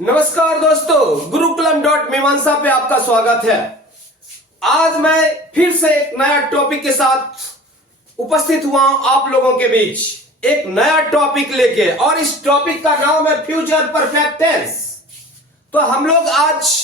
नमस्कार दोस्तों, गुरुकुलम.मीमांसा पे आपका स्वागत है। आज मैं फिर से एक नया टॉपिक के साथ उपस्थित हुआ हूं आप लोगों के बीच, एक नया टॉपिक लेके, और इस टॉपिक का नाम है फ्यूचर परफेक्ट टेंस। तो हम लोग आज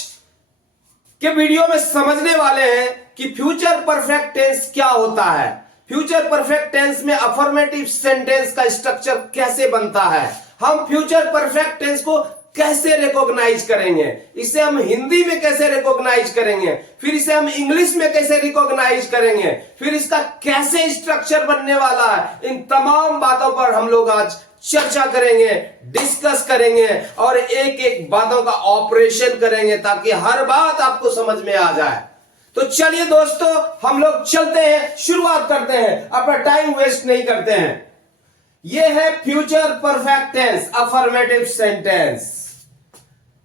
के वीडियो में समझने वाले हैं कि फ्यूचर परफेक्ट टेंस क्या होता है, फ्यूचर परफेक्ट टेंस में अफर्मेटिव सेंटेंस का स्ट्रक्चर कैसे बनता है, हम फ्यूचर परफेक्ट टेंस को कैसे रिकॉग्नाइज करेंगे, इसे हम हिंदी में कैसे रिकॉग्नाइज करेंगे, फिर इसे हम इंग्लिश में कैसे रिकॉग्नाइज करेंगे, फिर इसका कैसे स्ट्रक्चर बनने वाला है। इन तमाम बातों पर हम लोग आज चर्चा करेंगे, डिस्कस करेंगे और एक एक बातों का ऑपरेशन करेंगे ताकि हर बात आपको समझ में आ जाए। तो चलिए दोस्तों, हम लोग चलते हैं, शुरुआत करते हैं, अपना टाइम वेस्ट नहीं करते हैं। यह है future perfect tense, affirmative sentence.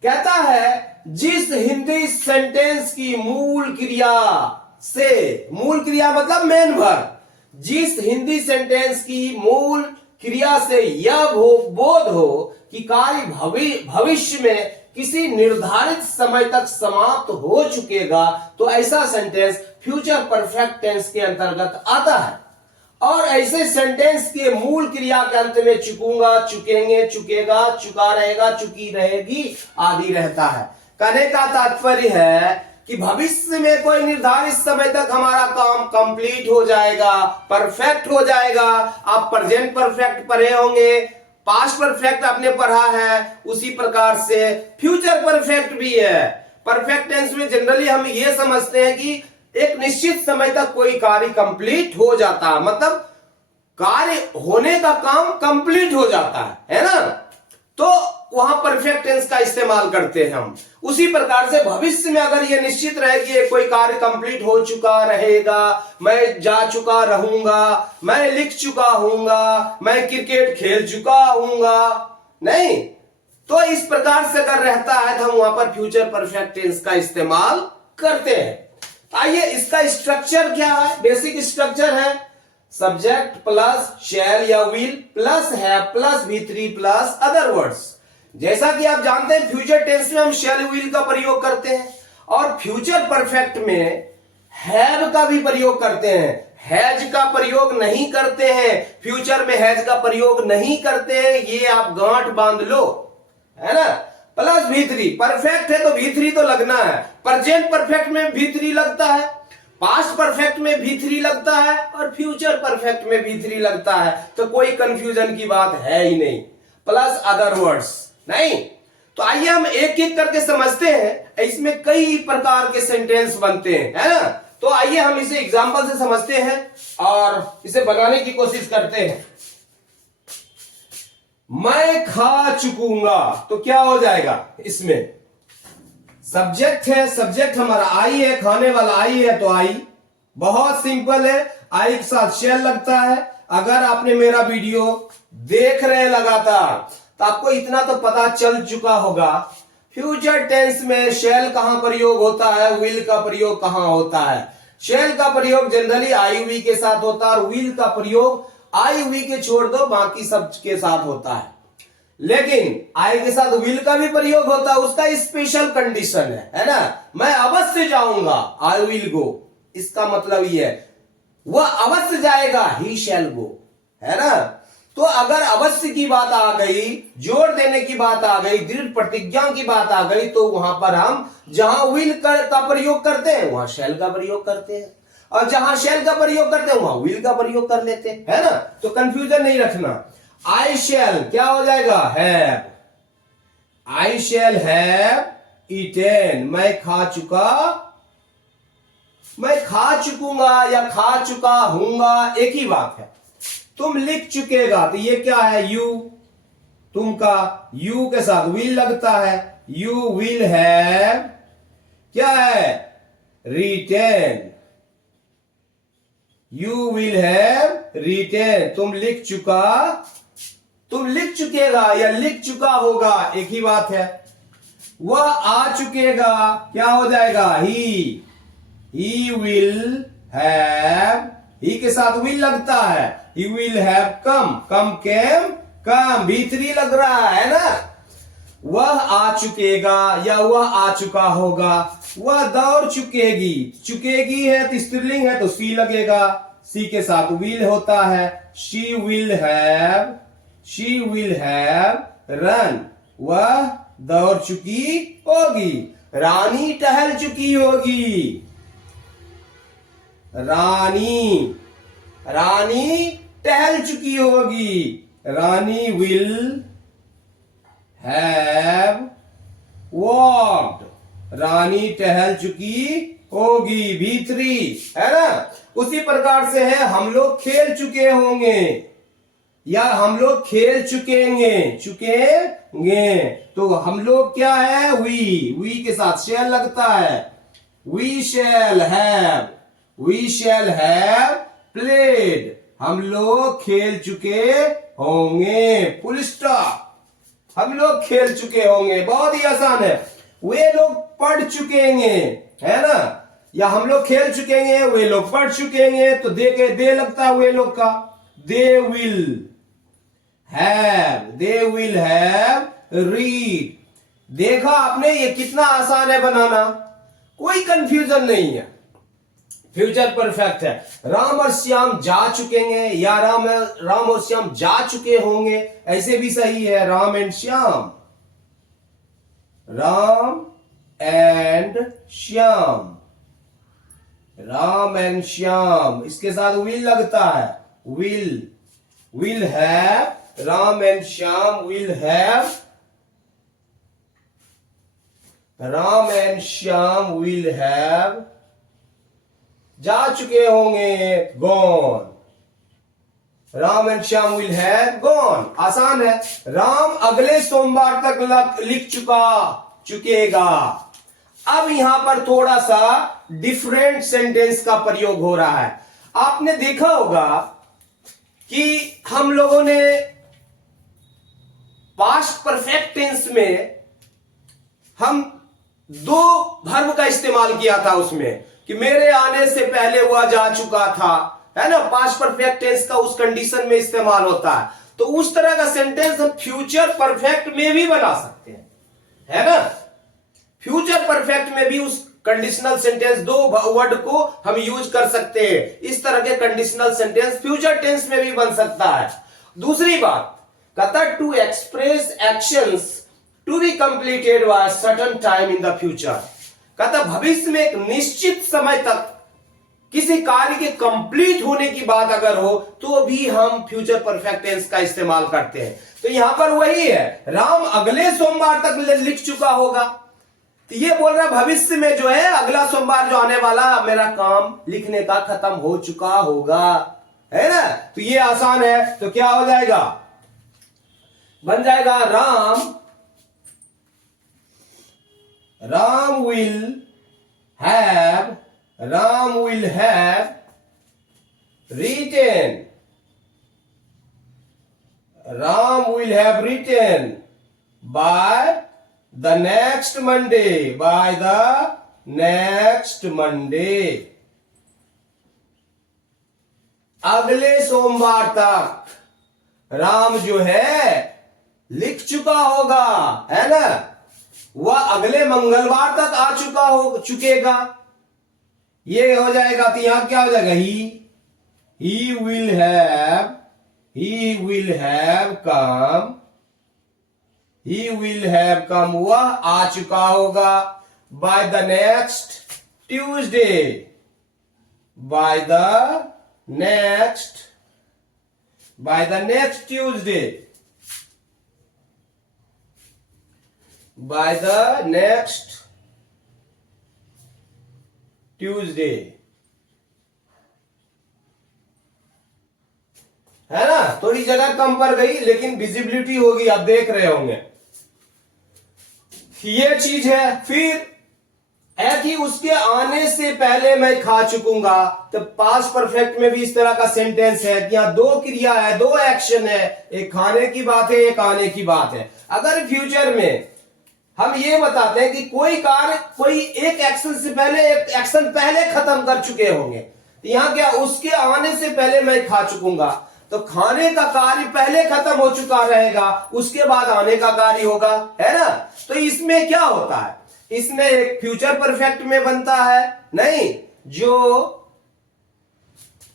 कहता है जिस हिंदी सेंटेंस की मूल क्रिया से, मूल क्रिया मतलब मेन वर्ब, जिस हिंदी सेंटेंस की मूल क्रिया से यह बोध हो कि कार्य भविष्य में किसी निर्धारित समय तक समाप्त हो चुकेगा, तो ऐसा सेंटेंस फ्यूचर परफेक्ट टेंस के अंतर्गत आता है। और ऐसे सेंटेंस के मूल क्रिया के अंत में चुकूंगा, चुकेंगे, चुकेगा, चुका रहेगा, चुकी रहेगी आदि रहता है। कहने का तात्पर्य है कि भविष्य में कोई निर्धारित समय तक हमारा काम कंप्लीट हो जाएगा, परफेक्ट हो जाएगा। आप प्रेजेंट परफेक्ट पढ़े होंगे, पास्ट परफेक्ट आपने पढ़ा है, उसी प्रकार से फ्यूचर परफेक्ट भी है। परफेक्ट टेंस में जनरली हम ये समझते हैं कि एक निश्चित समय तक कोई कार्य कंप्लीट हो जाता है, मतलब कार्य होने का काम कंप्लीट हो जाता है ना, तो वहां परफेक्ट टेंस का इस्तेमाल करते हैं हम। उसी प्रकार से भविष्य में अगर यह निश्चित रहे कि कोई कार्य कंप्लीट हो चुका रहेगा, मैं जा चुका रहूंगा, मैं लिख चुका हूंगा, मैं क्रिकेट खेल चुका हूंगा, नहीं, तो इस प्रकार से अगर रहता है तो हम वहां पर फ्यूचर परफेक्ट टेंस का इस्तेमाल करते हैं। आइए, इसका स्ट्रक्चर क्या है, बेसिक स्ट्रक्चर है सब्जेक्ट प्लस शैल या will plus have plus V3 plus other words. जैसा कि आप जानते हैं फ्यूचर टेंस में हम शैल विल का प्रयोग करते हैं और फ्यूचर परफेक्ट में हैव का भी प्रयोग करते हैं, हैज का प्रयोग नहीं करते हैं। फ्यूचर में हैज का प्रयोग नहीं करते हैं, ये आप गांठ बांध लो, है ना। प्लस V3, परफेक्ट है तो V3 तो लगना है। प्रेजेंट परफेक्ट में V3 लगता है, पास्ट परफेक्ट में V3 लगता है और फ्यूचर परफेक्ट में V3 लगता है, तो कोई कंफ्यूजन की बात है ही नहीं। प्लस अदर वर्ड्स नहीं। तो आइए हम एक एक करके समझते हैं, इसमें कई प्रकार के सेंटेंस बनते हैं, है ना। तो आइए हम इसे एग्जांपल से समझते हैं और इसे बनाने की कोशिश करते हैं। मैं खा चुकूंगा, तो क्या हो जाएगा, इसमें सब्जेक्ट है, सब्जेक्ट हमारा आई है, खाने वाला आई है तो आई, बहुत सिंपल है। आई के साथ शेल लगता है। अगर आपने मेरा वीडियो देख रहे लगातार तो आपको इतना तो पता चल चुका होगा फ्यूचर टेंस में शेल कहां प्रयोग होता है, विल का प्रयोग कहां होता है। शेल का प्रयोग जनरली आई वी के साथ होता है और विल का प्रयोग आई वी के छोड़ दो बाकी सब के साथ होता है। लेकिन आई के साथ विल का भी प्रयोग होता है, उसका स्पेशल कंडीशन है ना। मैं अवश्य जाऊंगा, आई विल गो, इसका मतलब ये है वह अवश्य जाएगा, ही शैल गो, है ना। तो अगर अवश्य की बात आ गई, जोर देने की बात आ गई, दृढ़ प्रतिज्ञा की बात आ गई, तो वहां पर हम जहां विल का प्रयोग करते हैं वहां शैल का प्रयोग करते हैं, और जहां शैल का प्रयोग करते हैं वहां विल का प्रयोग कर लेते हैं, है ना। तो कंफ्यूजन नहीं रखना। आई शैल क्या हो जाएगा, have, I shall have eaten, मैं खा चुका, मैं खा चुकूंगा या खा चुका हूंगा, एक ही बात है। तुम लिख चुकेगा, तो ये क्या है, यू, तुम का यू के साथ विल लगता है, यू विल हैव क्या है, written, you will have written, तुम लिख चुका, तुम लिख चुकेगा या लिख चुका होगा, एक ही बात है। वह आ चुकेगा, क्या हो जाएगा, ही विल हैव, ही के साथ विल लगता है, ही will have come, come came come, V3 लग रहा है ना। वह आ चुकेगा या वह आ चुका होगा। वह दौड़ चुकेगी, चुकेगी है तो स्त्रीलिंग है तो सी लगेगा, सी के साथ विल होता है। शी विल हैव रन, वह दौड़ चुकी होगी। रानी टहल चुकी होगी, रानी टहल चुकी होगी। रानी विल हैव वॉक्ड, रानी टहल चुकी होगी। भीतरी है ना। उसी प्रकार से है हम लोग खेल चुके होंगे या हम लोग खेल चुकेंगे। तो हम लोग क्या है, वी के साथ शैल लगता है। वी शैल हैव प्लेड, हम लोग खेल चुके होंगे। फुल स्टॉप, हम लोग खेल चुके होंगे। बहुत ही आसान है। वे लोग पढ़ चुकेंगे, है ना, या हम लोग खेल चुकेंगे, वे लोग पढ़ चुकेंगे। तो दे लगता है वे लोग का। They will have read. देखा आपने, ये कितना आसान है बनाना, कोई कंफ्यूजन नहीं है। फ्यूचर परफेक्ट है। राम और श्याम जा चुकेंगे या राम और श्याम जा चुके होंगे, ऐसे भी सही है। राम एंड श्याम, इसके साथ विल लगता है। Will have, Ram and Shyam will have जा चुके होंगे, gone. Ram and Shyam will have gone, आसान है। राम अगले सोमवार तक लिख चुकेगा। अब यहां पर थोड़ा सा डिफरेंट सेंटेंस का प्रयोग हो रहा है। आपने देखा होगा कि हम लोगों ने पास्ट परफेक्ट टेंस में हम दो वर्ब का इस्तेमाल किया था उसमें, कि मेरे आने से पहले वह जा चुका था, है ना। पास्ट परफेक्ट टेंस का उस कंडीशन में इस्तेमाल होता है। तो उस तरह का सेंटेंस हम फ्यूचर परफेक्ट में भी बना सकते हैं, है ना। फ्यूचर परफेक्ट में भी उस कंडीशनल सेंटेंस, दो वर्ड को हम यूज कर सकते हैं। इस तरह के कंडीशनल सेंटेंस फ्यूचर टेंस में भी बन सकता है। दूसरी बात, कहता to express actions to be completed by certain time in the future. कहता भविष्य में एक निश्चित समय तक किसी कार्य के कंप्लीट होने की बात अगर हो तो भी हम फ्यूचर परफेक्ट टेंस का इस्तेमाल करते हैं। तो यहां पर वही है, राम अगले सोमवार तक लिख चुका होगा। तो ये बोल रहा भविष्य में जो है, अगला सोमवार जो आने वाला, मेरा काम लिखने का खत्म हो चुका होगा, है ना। तो ये आसान है। तो क्या हो जाएगा, बन जाएगा Ram will have written by the next Monday, अगले सोमवार तक राम जो है लिख चुका होगा, है ना। वह अगले मंगलवार तक आ चुकेगा। ये हो जाएगा। तो यहां क्या हो जाएगा, he will have come, वह आ चुका होगा। by the next Tuesday, by the next Tuesday, by the next Tuesday, है ना। थोड़ी जगह कम पड़ गई लेकिन विजिबिलिटी होगी, आप देख रहे होंगे। ये चीज है। फिर है कि उसके आने से पहले मैं खा चुकूंगा। तो पास्ट परफेक्ट में भी इस तरह का सेंटेंस है कि यहां दो क्रिया है, दो एक्शन है, एक खाने की बात है, एक आने की बात है। अगर फ्यूचर में हम ये बताते हैं कि कोई कार्य, कोई एक एक्शन से पहले, एक एक्शन पहले खत्म कर चुके होंगे, तो यहां क्या, उसके आने से पहले मैं खा चुकूंगा। तो खाने का कार्य पहले खत्म हो चुका रहेगा, उसके बाद आने का कार्य होगा, है ना। तो इसमें क्या होता है, इसमें एक फ्यूचर परफेक्ट में बनता है, नहीं, जो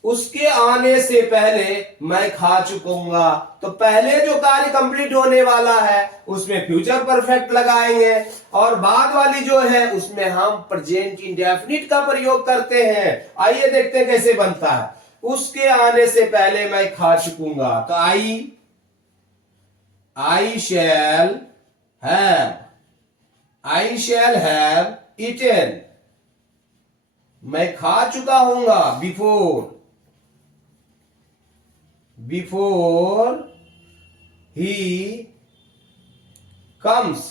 उसके आने से पहले मैं खा चुकूंगा, तो पहले जो कार्य कंप्लीट होने वाला है उसमें फ्यूचर परफेक्ट लगाएंगे, और बाद वाली जो है उसमें हम प्रेजेंट इंडेफिनिट का प्रयोग करते हैं। आइए देखते हैं कैसे बनता है। उसके आने से पहले मैं खा चुकूंगा, तो आई शैल हैव ईटेन, मैं खा चुका हूंगा, बिफोर ही कम्स।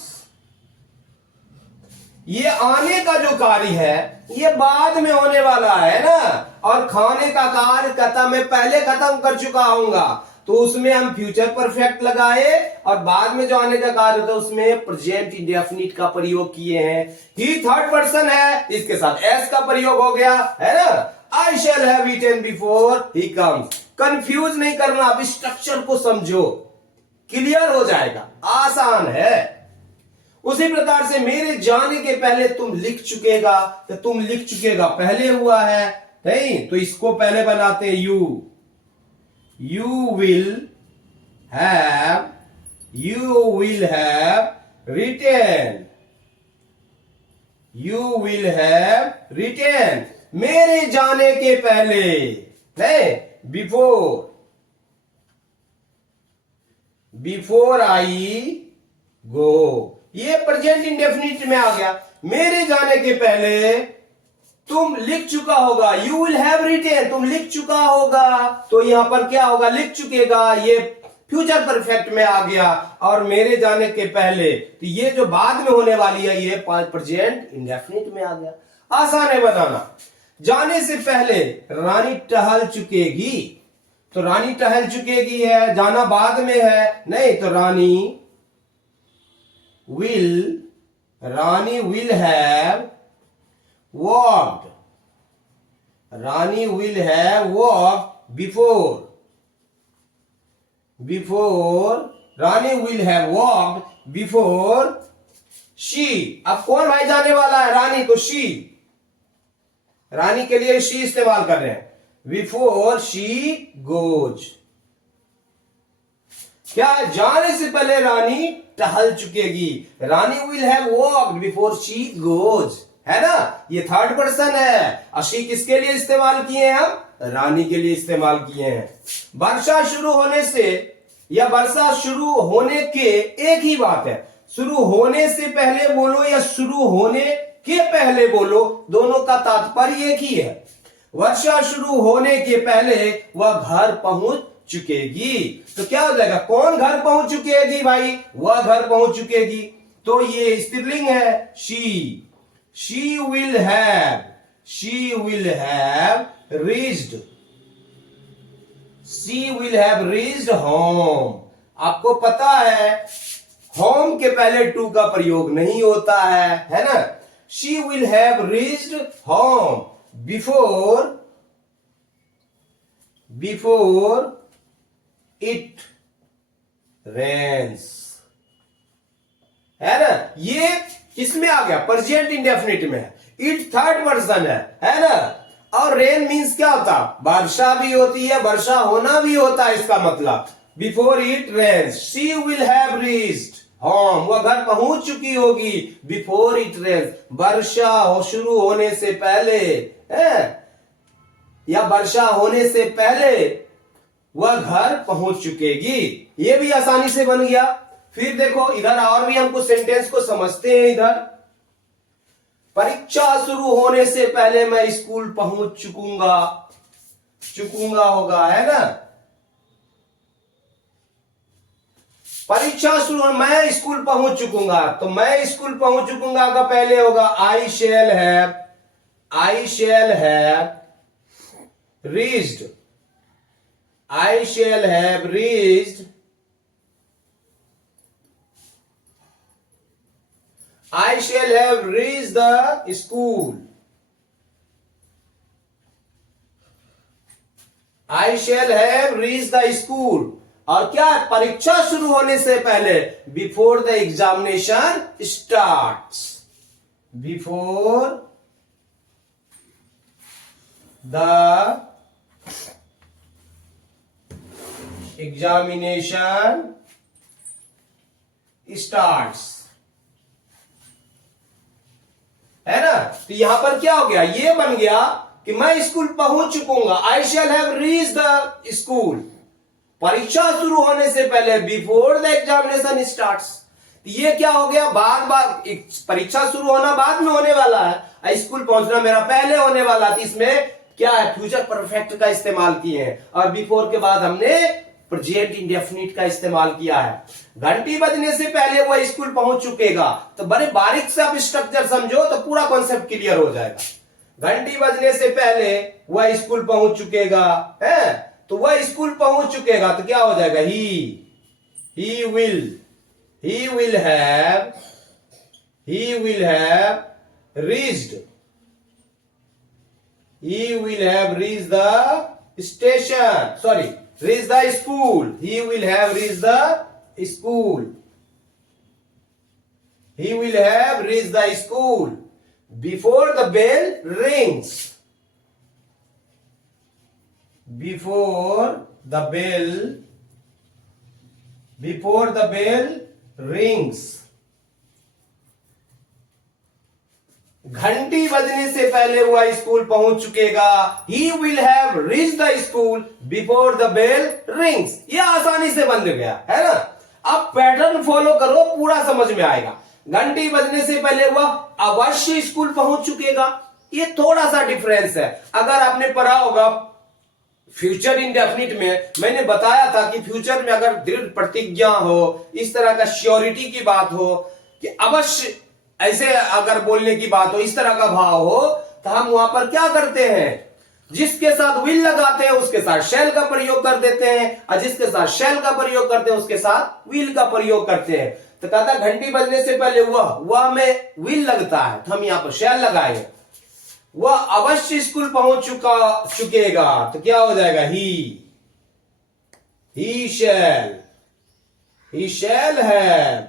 ये आने का जो कार्य है ये बाद में होने वाला है ना, और खाने का कार्य खत्म, मैं पहले खत्म कर चुका हूंगा, तो उसमें हम फ्यूचर परफेक्ट लगाए, और बाद में जो आने का कार्य था उसमें प्रेजेंट इंडेफिनिट का प्रयोग किए हैं। ही थर्ड पर्सन है, इसके साथ एस का प्रयोग हो गया, है ना। I shall have eaten before he comes. Confuse नहीं करना, अब स्ट्रक्चर को समझो, क्लियर हो जाएगा, आसान है। उसी प्रकार से मेरे जाने के पहले तुम लिख चुकेगा, तो तुम लिख चुकेगा पहले हुआ है, नहीं, तो इसको पहले बनाते हैं यू विल हैव रिटेन, मेरे जाने के पहले, है, बिफोर आई गो, ये प्रेजेंट इंडेफिनिट में आ गया। मेरे जाने के पहले तुम लिख चुका होगा, यू विल हैव रिटेन, तुम लिख चुका होगा, तो यहां पर क्या होगा, लिख चुकेगा, ये फ्यूचर परफेक्ट में आ गया। और मेरे जाने के पहले, तो ये जो बाद में होने वाली है ये प्रेजेंट इंडेफिनिट में आ गया। आसान है बताना। जाने से पहले रानी टहल चुकेगी, तो रानी टहल चुकेगी है, जाना बाद में है, नहीं, तो Rani will have walked, Rani will have walked before she. अब कौन भाई जाने वाला है, रानी, तो शी, रानी के लिए शी इस्तेमाल कर रहे हैं, बिफोर शी गोज। क्या, जाने से पहले रानी टहल चुकेगी, Rani will have walked before she goes, है ना। ये थर्ड पर्सन है, और शी किसके लिए इस्तेमाल किए हैं हम, रानी के लिए इस्तेमाल किए हैं। वर्षा शुरू होने से या वर्षा शुरू होने के एक ही बात है, शुरू होने से पहले बोलो या शुरू होने के पहले बोलो, दोनों का तात्पर्य एक ही है। वर्षा शुरू होने के पहले वह घर पहुंच चुकेगी, तो क्या हो जाएगा, कौन घर पहुंच चुकेगी भाई, वह घर पहुंच चुकेगी, तो ये स्त्रीलिंग है, she will have reached home. आपको पता है होम के पहले टू का प्रयोग नहीं होता है ना। She will have reached home before it rains, है ना। ये किसमें आ गया, प्रेजेंट इंडेफिनिट में। इट थर्ड पर्सन है ना। और रेन मीन्स क्या होता, वर्षा भी होती है, वर्षा होना भी होता है, इसका मतलब before it rains she will have reached home, वह घर पहुंच चुकी होगी, बिफोर इट रेन्स, वर्षा हो शुरू होने से पहले है, या वर्षा होने से पहले वह घर पहुंच चुकेगी। ये भी आसानी से बन गया। फिर देखो इधर और भी हम कुछ सेंटेंस को समझते हैं। इधर परीक्षा शुरू होने से पहले मैं स्कूल पहुंच चुकूंगा होगा, है ना। परीक्षा शुरू, मैं स्कूल पहुंच चुकूंगा, तो मैं स्कूल पहुंच चुकूंगा का पहले होगा I shall have reached, I shall have reached, I shall have reached the school, I shall have reach the school. और क्या है, परीक्षा शुरू होने से पहले, before the examination start, before the examination starts, है ना। तो यहां पर क्या हो गया, ये बन गया कि मैं स्कूल पहुंच चुकूंगा। I shall have reach the school, परीक्षा शुरू होने से पहले, बिफोर द एग्जामिनेशन स्टार्ट्स। ये क्या हो गया, बाद परीक्षा शुरू होना बाद में होने वाला है, स्कूल पहुंचना मेरा पहले होने वाला था। इसमें क्या है, फ्यूचर परफेक्ट का इस्तेमाल किए हैं, और बिफोर के बाद हमने प्रेजेंट इंडेफिनिट का इस्तेमाल किया है। घंटी बजने से पहले वो स्कूल पहुंच चुकेगा, तो बड़े बारीक से आप स्ट्रक्चर समझो तो पूरा कॉन्सेप्ट क्लियर हो जाएगा। घंटी बजने से पहले वह स्कूल पहुंच चुकेगा, है, तो वह स्कूल पहुंच चुकेगा, तो क्या हो जाएगा, ही will have reached the station, sorry, reach the school, he will have reached the school, he will have reached the school before the bell rings, before the bell rings। घंटी बजने से पहले वह स्कूल पहुंच चुकेगा, he will have reach the school before the bell rings. यह आसानी से बन गया, है ना। अब पैटर्न फॉलो करो, पूरा समझ में आएगा। घंटी बजने से पहले वह अवश्य स्कूल पहुंच चुकेगा, ये थोड़ा सा डिफरेंस है। अगर आपने पढ़ा होगा फ्यूचर इंडेफिनिट में, मैंने बताया था कि फ्यूचर में अगर दृढ़ प्रतिज्ञा हो, इस तरह का श्योरिटी की बात हो, कि अवश्य, ऐसे अगर बोलने की बात हो, इस तरह का भाव हो, तो हम वहां पर क्या करते हैं, जिसके साथ विल लगाते हैं उसके साथ शैल का प्रयोग कर देते हैं, और जिसके साथ शैल का प्रयोग करते हैं उसके साथ विल का प्रयोग करते हैं। तो कहता घंटी बजने से पहले वह में विल लगता है, तो हम यहां पर शैल लगाए। वह अवश्य स्कूल पहुंच चुकेगा, तो क्या हो जाएगा, he shall have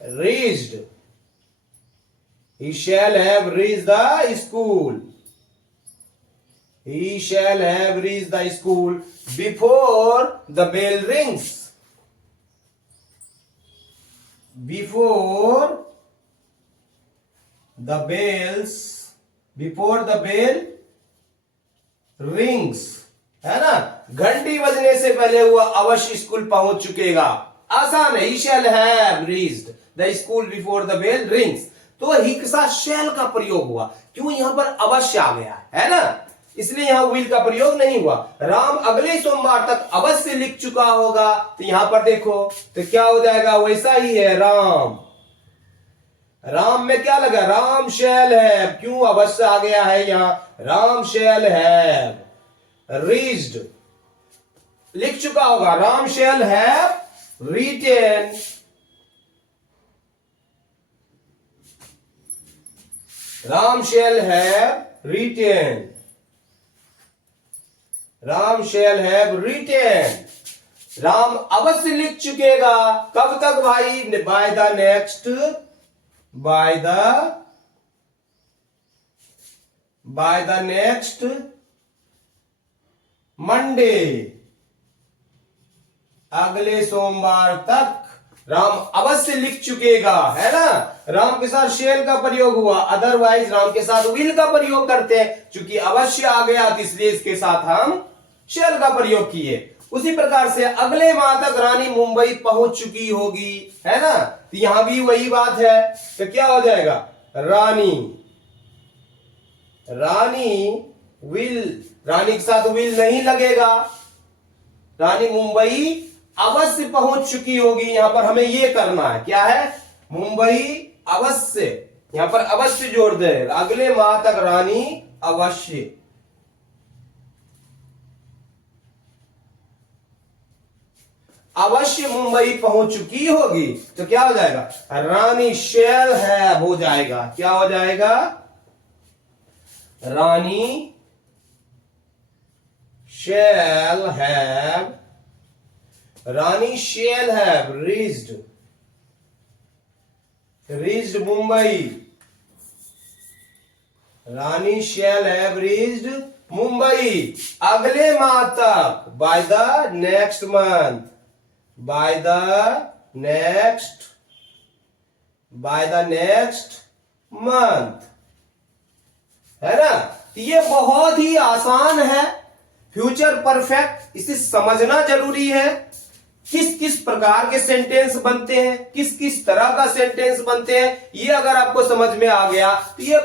reached, he shall have reached the school, he shall have reached the school before the bell rings, before the bell rings, है ना। घंटी बजने से पहले वह अवश्य स्कूल पहुंच चुकेगा, आसान है। he shall have reached the school before the bell rings, तो ही के साथ शैल का प्रयोग हुआ, क्यों, यहां पर अवश्य आ गया है ना, इसलिए यहां विल का प्रयोग नहीं हुआ। राम अगले सोमवार तक अवश्य लिख चुका होगा, तो यहां पर देखो तो क्या हो जाएगा, वैसा ही है। राम में क्या लगा, राम शैल हैव, क्यों अवश्य आ गया है यहां, राम शैल हैव रीच्ड, लिख चुका होगा, Ram shall have written, Ram shall have written, Ram shall have written, Ram अवश्य लिख चुकेगा, कब तक भाई, बाय द नेक्स्ट मंडे, अगले सोमवार तक राम अवश्य लिख चुकेगा, है ना। राम के साथ शेल का प्रयोग हुआ, अदरवाइज राम के साथ विल का प्रयोग करते हैं, क्योंकि अवश्य आ गया तो इसलिए इसके साथ हम शेल का प्रयोग किए। उसी प्रकार से अगले माह तक रानी मुंबई पहुंच चुकी होगी, है ना। तो यहां भी वही बात है, तो क्या हो जाएगा, रानी के साथ विल नहीं लगेगा, रानी मुंबई अवश्य पहुंच चुकी होगी। यहां पर हमें यह करना है, क्या है, मुंबई अवश्य, यहां पर अवश्य जोड़ दे, अगले माह तक रानी अवश्य मुंबई पहुंच चुकी होगी, तो क्या हो जाएगा, रानी शैल हैव हो जाएगा, क्या हो जाएगा, रानी shall have, Rani shall have reached Mumbai. Rani shall have reached Mumbai अगले माह तक, by the next month, by the next month, है ना। ये बहुत ही आसान है, फ्यूचर परफेक्ट, इसे समझना जरूरी है। किस किस प्रकार के सेंटेंस बनते हैं, किस किस तरह का सेंटेंस बनते हैं, ये अगर आपको समझ में आ गया तो ये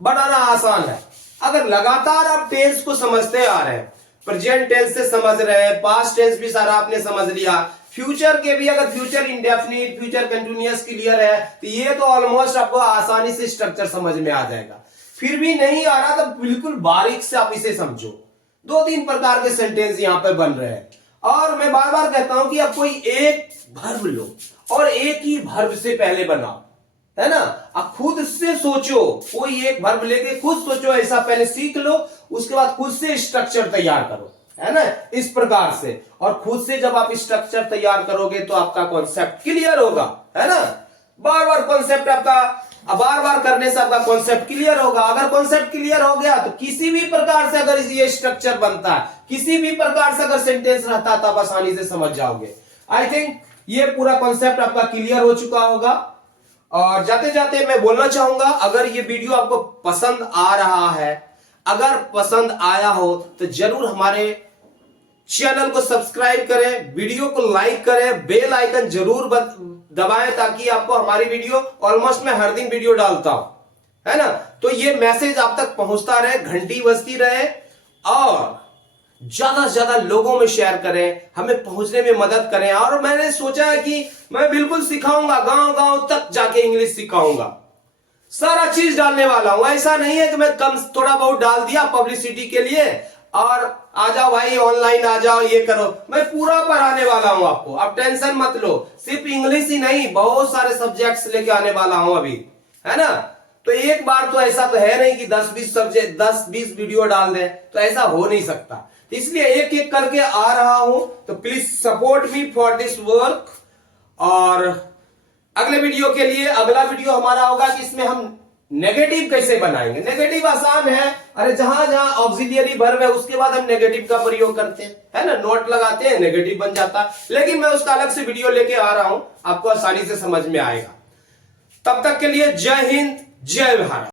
बनाना आसान है। अगर लगातार आप टेंस को समझते आ रहे हैं, प्रेजेंट टेंस से समझ रहे हैं, पास्ट टेंस भी सारा आपने समझ लिया, फ्यूचर के भी, अगर future indefinite, future continuous clear है, तो ये तो ऑलमोस्ट आपको आसानी से स्ट्रक्चर समझ में आ जाएगा। फिर भी नहीं आ रहा तो बिल्कुल बारीक से आप इसे समझो। 2-3 प्रकार के सेंटेंस यहां पे बन रहे हैं, और मैं बार बार कहता हूं कि आप कोई एक वर्ब लो और एक ही वर्ब से पहले बनाओ, है ना। आप खुद से सोचो, कोई एक वर्ब लेके खुद सोचो, ऐसा पहले सीख लो, उसके बाद खुद से स्ट्रक्चर तैयार करो, है ना, इस प्रकार से। और खुद से जब आप स्ट्रक्चर तैयार करोगे तो आपका कॉन्सेप्ट क्लियर होगा, है ना। बार बार कॉन्सेप्ट आपका, बार बार करने से आपका कॉन्सेप्ट क्लियर होगा। अगर कॉन्सेप्ट क्लियर हो गया तो किसी भी प्रकार से अगर ये स्ट्रक्चर बनता है, किसी भी प्रकार से अगर सेंटेंस रहता है, तो आप आसानी से समझ जाओगे। आई थिंक ये पूरा कॉन्सेप्ट आपका क्लियर हो चुका होगा। और जाते जाते मैं बोलना चाहूंगा, अगर ये वीडियो आपको पसंद आ रहा है, अगर पसंद आया हो तो जरूर हमारे चैनल को सब्सक्राइब करें, वीडियो को लाइक करें, बेल आइकन जरूर दबाएं, ताकि आपको हमारी वीडियो, ऑलमोस्ट मैं हर दिन वीडियो डालता हूं, है ना, तो ये मैसेज आप तक पहुंचता रहे, घंटी बजती रहे, और ज्यादा से ज्यादा लोगों में शेयर करें, हमें पहुंचने में मदद करें। और मैंने सोचा है कि मैं बिल्कुल सिखाऊंगा, गांव गांव तक जाके इंग्लिश सिखाऊंगा, सारा चीज डालने वाला हूं। ऐसा नहीं है कि मैं कम थोड़ा बहुत डाल दिया पब्लिसिटी के लिए और आ जाओ भाई ऑनलाइन आ जाओ, ये करो। मैं पूरा पढ़ाने वाला हूं आपको, आप टेंशन मत लो। सिर्फ इंग्लिश ही नहीं, बहुत सारे सब्जेक्ट्स लेके आने वाला हूं अभी, है ना। तो एक बार तो ऐसा तो है नहीं कि 10-20 सब्जेक्ट, 10-20 वीडियो डाल दें, तो ऐसा हो नहीं सकता। इसलिए एक एक करके आ रहा हूं, तो please support me for this work. और अगले वीडियो के लिए, अगला वीडियो हमारा होगा कि इसमें हम नेगेटिव कैसे बनाएंगे। नेगेटिव आसान है, अरे जहां जहां ऑक्सिलियरी वर्ब है उसके बाद हम नेगेटिव का प्रयोग करते हैं, है ना, नोट लगाते हैं, नेगेटिव बन जाता है। लेकिन मैं उसका अलग से वीडियो लेके आ रहा हूं, आपको आसानी से समझ में आएगा। तब तक के लिए जय हिंद, जय भारत।